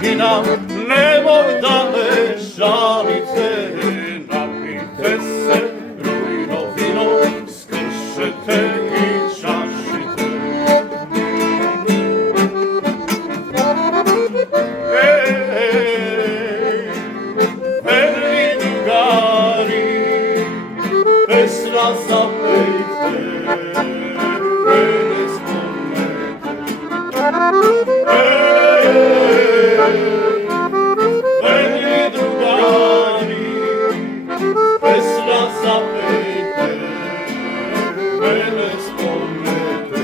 gina, nemoj da me žalite, napijte se rujno vino, skršete i čašite. Verni drugari, pesma zapejte, mene spomnete. Verni drugari, pesma zapejte, mene spomnete.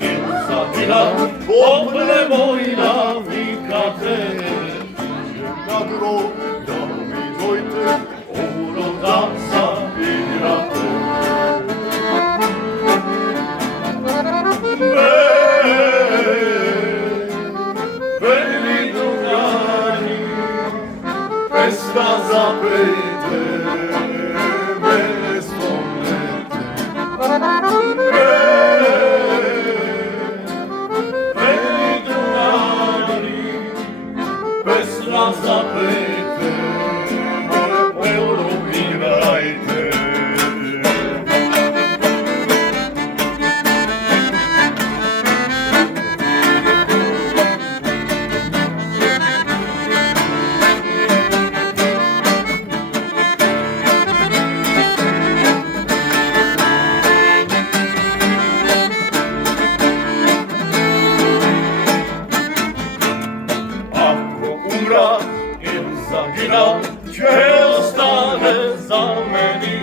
Ili zagina, pogle moja vikate, na grob da mi dojte, urodanca igrate. Veli drugari, pesma zapejte, mene spomnete. Pesma zapejte, euro igrajte. Ili zagina, će ostane za meni,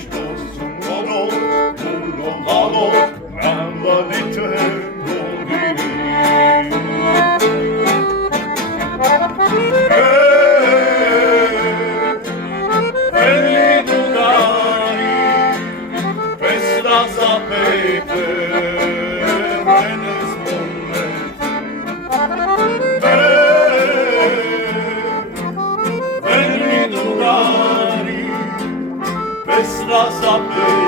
što sam ono puno malo na mladite godini. Veli drugari, pesma zapejte, mene spomnete. Pesma zapejte,